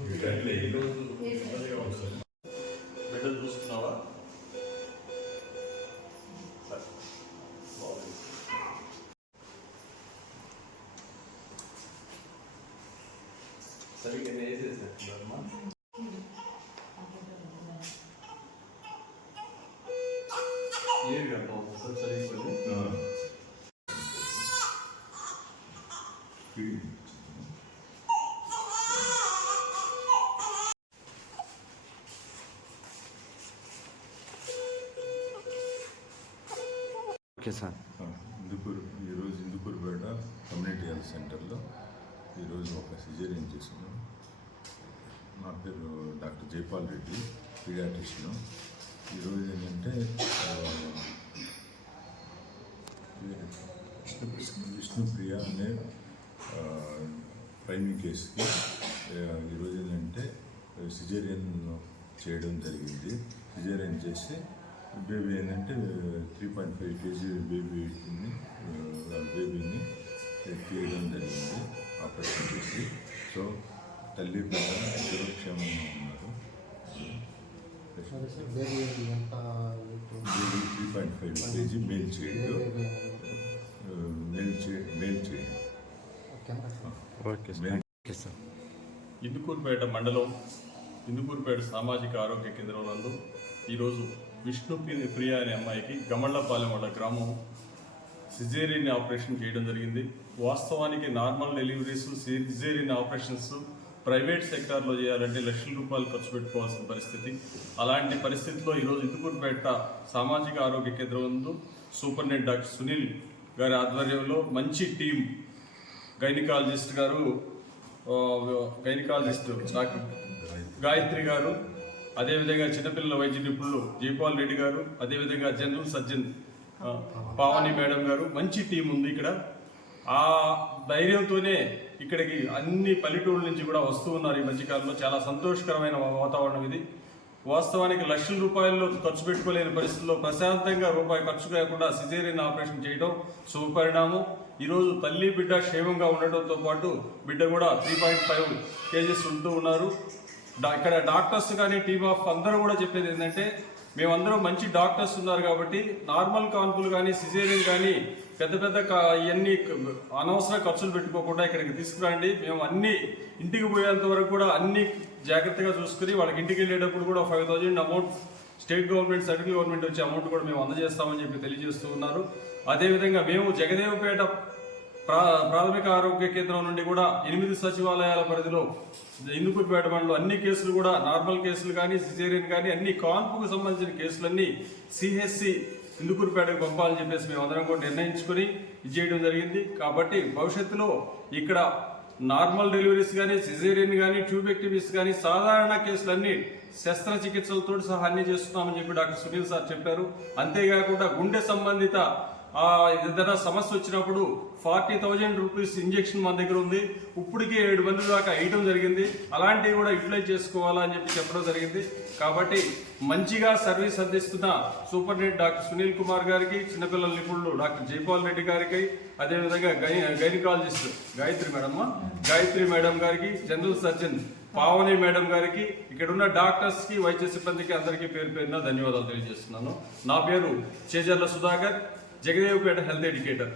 బిడ్డలు. బాగుంది. సరిగ్గా వేసేసేస్తున్నారమ్మా ఏవి కడతాం ఒకసారి సరిగ్గా ఓకే సార్. ఇందుకూరు ఈరోజు ఇందుకూరుపేట కమ్యూనిటీ హెల్త్ సెంటర్లో ఈరోజు ఒక సిజేరియన్ చేస్తున్నాం. నా పేరు డాక్టర్ జైపాల్ రెడ్డి పీడియాట్రిషియన్. ఈరోజు ఏంటంటే విష్ణు- విష్ణుప్రియ అనే ప్రైమింగ్ కేసుకి ఈరోజు ఏంటంటే సిజేరియన్ చేయడం జరిగింది. సిజేరియన్ చేసి బేబీ ఏంటంటే త్రీ పాయింట్ ఫైవ్ కేజీ బేబీని బేబీని తీయడం జరిగింది ఆపరేషన్ చేసి. సో తల్లి బిడ్డ ఇద్దరు క్షేమంగా ఉన్నారు. Baby? Baby three point five kg male baby male child male okay male okay sir. Indukurupeta మండలం ఇందుకూరుపేట సామాజిక ఆరోగ్య కేంద్రం నందు ఈరోజు విష్ణు ప్రియ అనే అమ్మాయికి గమళ్ళపాలెం వాళ్ళ గ్రామం సిజేరియన్ ఆపరేషన్ చేయడం జరిగింది. వాస్తవానికి normal deliveries cesarean operations private సెక్టార్లో చేయాలంటే లక్షల రూపాయలు ఖర్చు పెట్టుకోవాల్సిన పరిస్థితి. అలాంటి పరిస్థితిలో ఈరోజు ఇందుకూరుపేట సామాజిక ఆరోగ్య కేంద్రం నందు సూపరింటెండెంట్ డాక్టర్ సునీల్ గారి ఆధ్వర్యంలో మంచి టీం గైనకాలజిస్ట్ గారు ఆ, గైనకాలజిస్ట్ డాక్టర్ గాయత్రి గారు అదేవిధంగా చిన్నపిల్లల వైద్య నిపుణులు జైపాల్ రెడ్డి గారు అదేవిధంగా జనరల్ సర్జన్ పావని మేడం గారు మంచి టీం ఉంది ఇక్కడ. ఆ ధైర్యంతోనే ఇక్కడికి అన్ని పల్లెటూళ్ళ నుంచి కూడా వస్తూ ఉన్నారు ఈ మధ్యకాలంలో. చాలా సంతోషకరమైన వాతావరణం ఇది. వాస్తవానికి లక్షల రూపాయల్లో ఖర్చు పెట్టుకోలేని పరిస్థితుల్లో ప్రశాంతంగా రూపాయి ఖర్చు కాకుండా సిజేరియన్ ఆపరేషన్ చేయడం శుభపరిణామం. ఈరోజు తల్లి బిడ్డ క్షేమంగా ఉండటంతో పాటు బిడ్డ కూడా త్రీ పాయింట్ ఫైవ్ కేజెస్ ఉంటూ ఉన్నారు. ఇక్కడ డాక్టర్స్ కానీ టీమ్ ఆఫ్ అందరూ కూడా చెప్పేది ఏంటంటే మేమందరం మంచి డాక్టర్స్ ఉన్నారు కాబట్టి నార్మల్ కాన్పులు కానీ సిజేరియన్ కానీ పెద్ద పెద్ద కా- ఇవన్నీ అనవసర ఖర్చులు పెట్టుకోకుండా ఇక్కడికి తీసుకురండి. మేము అన్ని ఇంటికి పోయేంత వరకు కూడా అన్ని జాగ్రత్తగా చూసుకుని వాళ్ళకి ఇంటికి వెళ్ళేటప్పుడు కూడా five thousand amount state government central government వచ్చే అమౌంట్ కూడా మేము అందజేస్తామని చెప్పి తెలియజేస్తూ ఉన్నారు. అదేవిధంగా మేము జగదేవపేట ప్రాథమిక ఆరోగ్య కేంద్రం నుండి కూడా ఎనిమిది సచివాలయాల పరిధిలో ఇందుకుపేట మండలం అన్ని కేసులు కూడా నార్మల్ కేసులు కానీ సిజేరియన్ కానీ అన్ని కాన్పుకు సంబంధించిన కేసులన్నీ సిహెచ్సి ఇందుకూరుపేటకు పంపాలని చెప్పేసి మేము అందరం కూడా నిర్ణయించుకుని ఇది చేయడం జరిగింది. కాబట్టి భవిష్యత్తులో ఇక్కడ నార్మల్ డెలివరీస్ కానీ సిజేరియన్ కానీ ట్యూబెక్టివిస్ కానీ సాధారణ కేసులన్నీ శస్త్రచికిత్సలతో సహా అన్ని చేస్తున్నామని చెప్పి డాక్టర్ సునీల్ సార్ చెప్పారు. అంతేకాకుండా గుండె సంబంధిత ఏదైనా సమస్య వచ్చినప్పుడు ఫార్టీ థౌజండ్ రూపీస్ ఇంజెక్షన్ మన దగ్గర ఉంది. ఇప్పటికే ఏడు మంది దాకా వేయడం జరిగింది. అలాంటివి కూడా యూటిలైజ్ చేసుకోవాలా అని చెప్పి చెప్పడం జరిగింది. కాబట్టి మంచిగా సర్వీస్ అందిస్తున్న సూపరింటెండెంట్ డాక్టర్ సునీల్ కుమార్ గారికి చిన్నపిల్లల నిపుణులు డాక్టర్ జైపాల్ రెడ్డి గారికి అదేవిధంగా గై గైనకాలజిస్ట్ గాయత్రి మేడమ్మ గాయత్రి మేడం గారికి జనరల్ సర్జన్ పావని మేడం గారికి ఇక్కడ ఉన్న డాక్టర్స్కి వైద్య సిబ్బందికి అందరికీ పేరు పేరున ధన్యవాదాలు తెలియజేస్తున్నాను. నా పేరు Chejarla Sudhakar. Jagdevpet health educator